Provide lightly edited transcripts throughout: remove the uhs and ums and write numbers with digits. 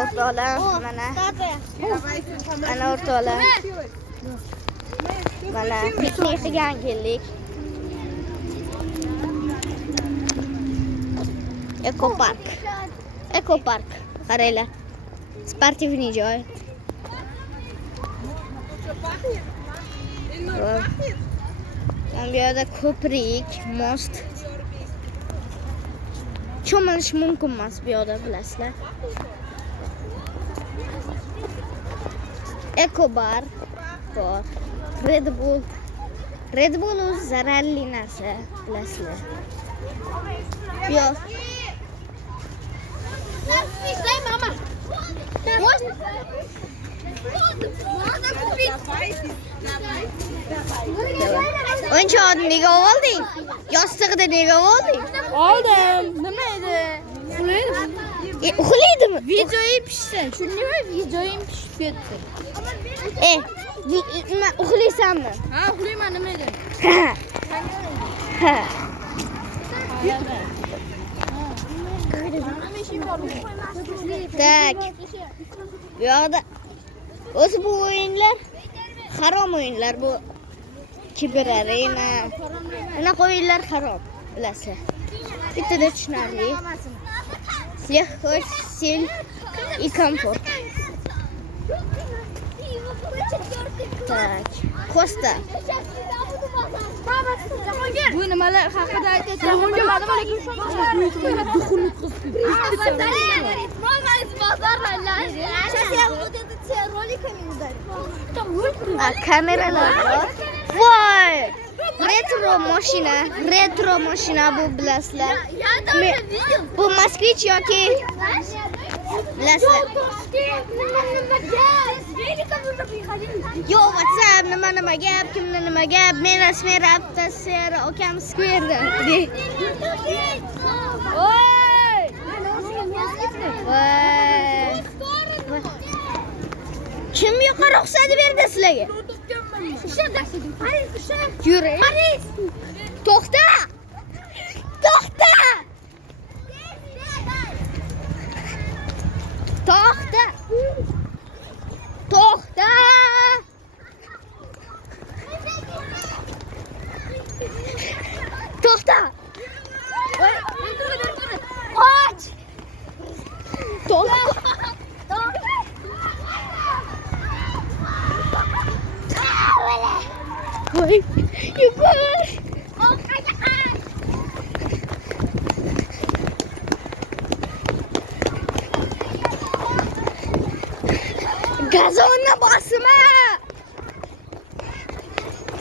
O'rtoqlar, mana o'rtoqlar. Mana piknik qilgan keldik. Ekopark. Qaranglar. Sportivniy joy. Mana bu yerda ko'prik, most. Cho'milish mumkin emas bu yerda, bilasizlar. Ekobar bor. Red Bull o'zi zararli narsa, bilasizlar. Yo'q. O'yinchoqni nega olding? Yostiqni nega olding? Oldim. Nima edi? Uxlaydimi? Videoyim pishdi. Tushundingmi? Videoyim pishib ketdi. Nima uxlaysanmi? Ha, uxlayman, nima edi? Tak. Bu yoqda o'zi bu o'yinlar harom o'yinlar, bu kibr arena. Bunaqa o'yinlar harom, bilasizlar. Bittada tushunarli. Легкость, стиль и комфорт. Так, Коста. Bu nimalar haqida aytayotganim bilmadim, lekin duxullik Kameralar bor. Voy! Retro mashina bu, bilasizlar. Bu Moskvich yoki bilasizlar. Yo, WhatsApp nima gap, kimni nima gap, men rasmiy avtosfera, okam skverda. Voy! Kim yo'qa ruxsat berdi sizlarga? Yuring. To'xta! To'xta! To'xta! To'xta! To'xta! Qoch! To'xta! Voy, yugur! Gazonni bosma!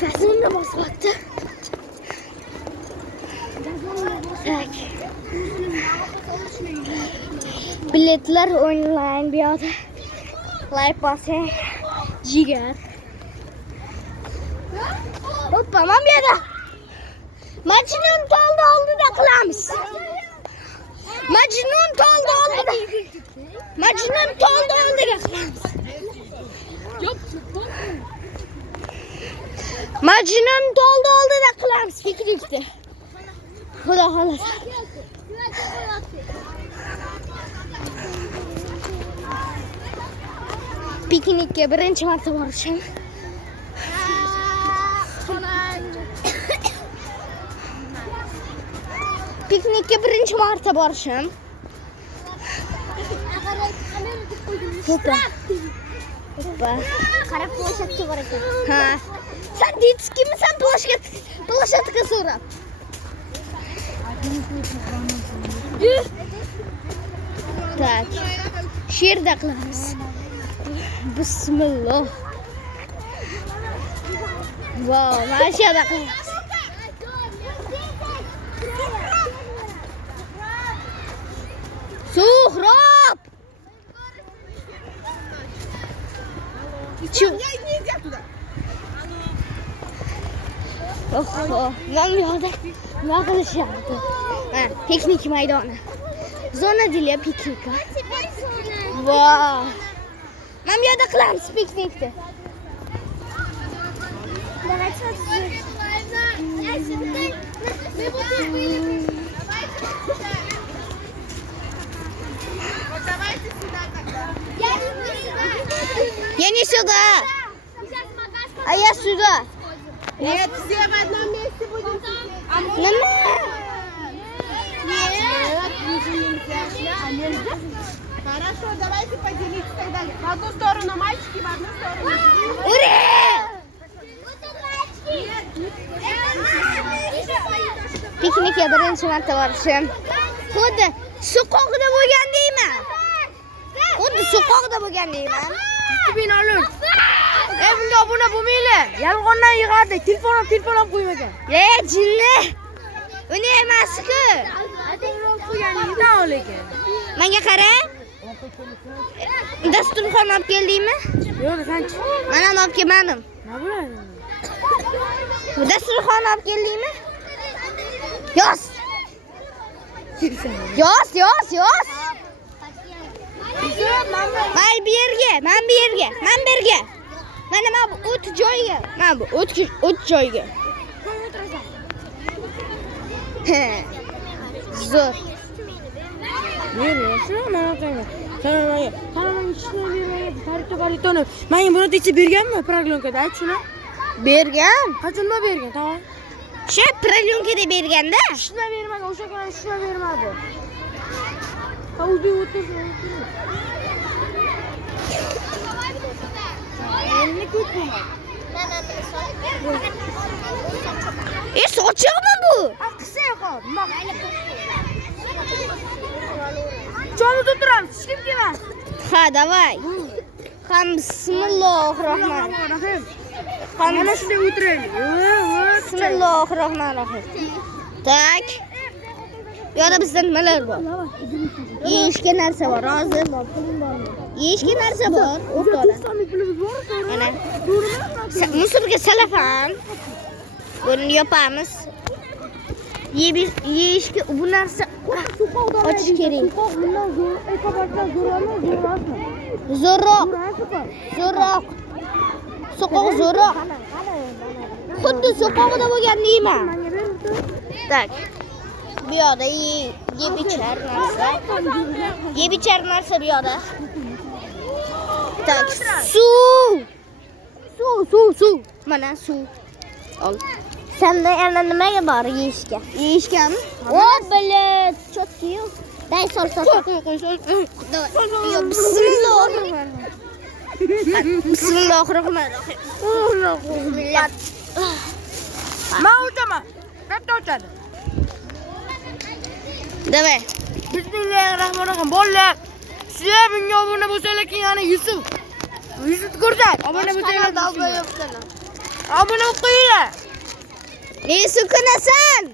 Gazonni bosyapti. Tak. Biletlar onlayn bu yerda. Like bosing. Jigar. Hoppa, mana bu yerda. Majnun toldi oldida qilamiz. Majnun toldi oldiga qilamiz. Majnun toldi oldida qilamiz piknikni. Xudo xolasa. Piknikka birinchi marta borishim. Piknikka birinchi marta borishim. Hoppa. Qarab planshetga bor ekan. Ha. Sen ditskimisan planshetga so'rab. Tak. Sherda qilamiz. Bismillah. Wow, mana shu yerda qilamiz. Suhrab! Mana bu yoqda nima qilishyapti? Piknik maydoni. Zona для piknika. Wow! Mana bu yerda qilamiz piknikni. Я не сюда. А я сюда. Нет, все в одном месте будем. Nima? Хорошо, давайте поделитесь тогда. В одну сторону мальчики, в одну сторону. Ура! Piknikka birinchi marta borishim. Xuddi so'qoqda bo'lgandayman. Xuddi so'qoqda bo'lgandayman. Binolur. Bunga obuna bo'lmanglar. Yolg'ondan yig'adi. Telefon ham qo'ymagan. Jinni. Uni emas-ku. Menga qara. Dasturxon olib keldingmi? Yo'q, qancha? Mana olib kelmadim. Nima bo'ladi? Dasturxon olib keldingmi? Yoz. Yoz. Mayli bu yerga. Mana bu o't joyiga. Mana bu o't joyiga. Zo'r. Menga buni techa berganmi proglonkada? Ayt shuni. Bergan. Qachonma bergan, tamom. Shu prolyonkada berganda. Shuna bermagan, o'sha kuni shuna bermadi. O'zi o'tirsin. Endi ko'pmi? Sochiqmi bu? Qissa yo'q. Cho'ni tuturamiz, hech kim kelmas. Ha, davay. Ham bismillahirrohmanirrohim. Mana shunday o'tiraylik. Bismillahirrohmanirrohim. Tak. Bu yerda bizda nimalar bor? Yeyishga narsa bor, hozir. Yeyishga narsa bor, o'rtoqlar. Mana. Musulga salafan. Buni yopamiz. Yeyishga bu narsa ochish kerak. Zo'roq. So'qoq zo'roq. Xuddi so'qoqda bo'lgandayman. Tak. Bu yoqda yeb ichar narsa bu yoqda. Tak. Suv. Mana suv. Ol. Senda yana nimaga bor yeyishga? Yeyishgami? O, bilet, chotki-yu. Dai sol. Yo, bismillahirrohmanirrohim. Men o'taman. Katta o'tadi. Davay. Bismillahirrohmanirrohim. Bolalar, sizlar bunga obuna bo'lsanglar, yana Yusuf ko'rsak, obuna bo'lsanglar, obuna qo'yinglar. Sukunasan.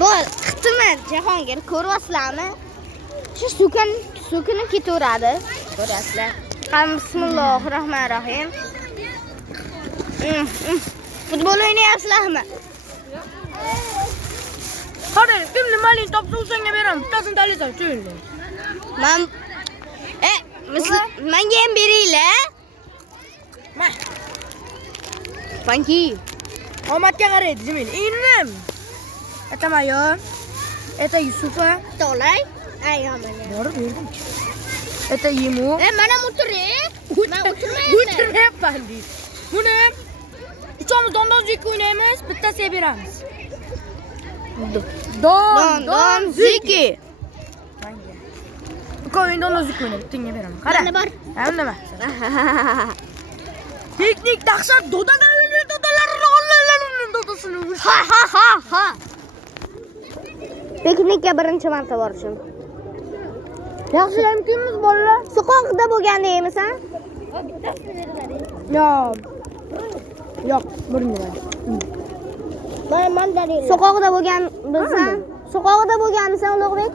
Bo'l, xitmat Jahongir ko'ryapsizlarmi? Shu sukunib ketaveradi. Ko'rasizlar. Bismillahirrohmanirrohim. Futbol o'ynayapsizlarmi? Qani, kim nimani topsa o'shanga beraman. Bittasini tanlaysan, cho'yinlar. Menga ham beringlar. Banki. Omadga qaraydi, Jamil. Inim. Aytamayon. Eta Yusufa. To'lay. Ayyoman. Borib berdim. Eta Yemu. Mana o'tiring. Men o'tirmayapman. O'tirmayapman deydi. Buni uchamiz dondonzik o'ynaymiz, bittasiga beramiz. Dondonziki. Qo'yin dondonzik o'ynaydi, bittinga beraman. Qara. Mana bor. Ha, nima? Piknik dahshat dodalarini dodasini. Ha. Piknikka birinchi marta borishim. Yaxshi hamkimiz bolalar. So'qoqda bo'lgandaymisan? Yo'q, bilmayman. Men dalil. So'qoqda bo'lganmisan? So'qoqda bo'lganmisan, Ulug'bek?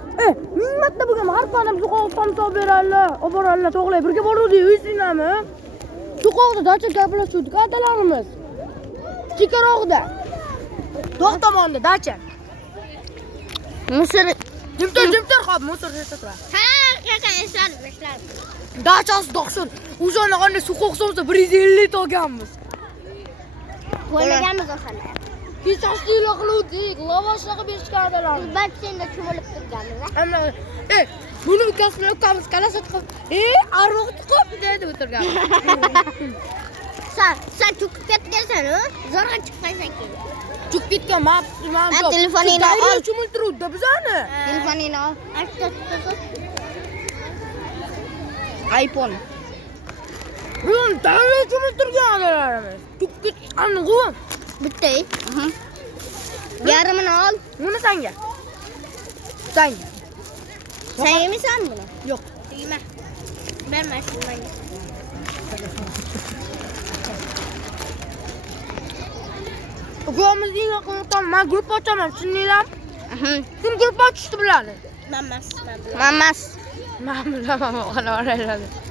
Ming marta bo'lgan. Har kuni so'qoqqa tomsoq berarlar, oborarlar, to'g'lay. Birga boruvdik, o'ysizlarmi? So'qoqda dacha gaplashuvdik, adalarimiz. Chekarog'da. Tog' tomonda dacha. Musir. Jimtir qop, musir turadi. Ha, qaqaysan, beshlar. Dachasi doqsin. O'shani qanday so'qoq somsa 150 olganmiz. Qo'ymaganmiz o'shani. Kechasizlar qiluvdik, lavashlarga berishgan adalar. Biz senda cho'milib turganmiz. Hamma, Buni ukasi bilan ukamiz kalasa tiqib, arvoq tiqib dedi o'tirgan. Sen cho'kib ketgansan-ku. Zo'rg'a chiqmaysan keyin. Cho'kib ketgan, men telefoningni ol. Cho'miltiruvdi bizani. Telefoningni ol. iPhone. Buni davlat cho'miltirgan odamlarimiz. Cho'kib ketgan-ku. Bitta. Yarmini ol. Buni senga. Senga. Sen yemisan buni? Yo'q. Yema. Berma menga. Ukamizning yaqinidan men grup ochaman, tushundinglarmi? Kim grup ochishni biladi? Mammas. Men bilaman, qana oraladi.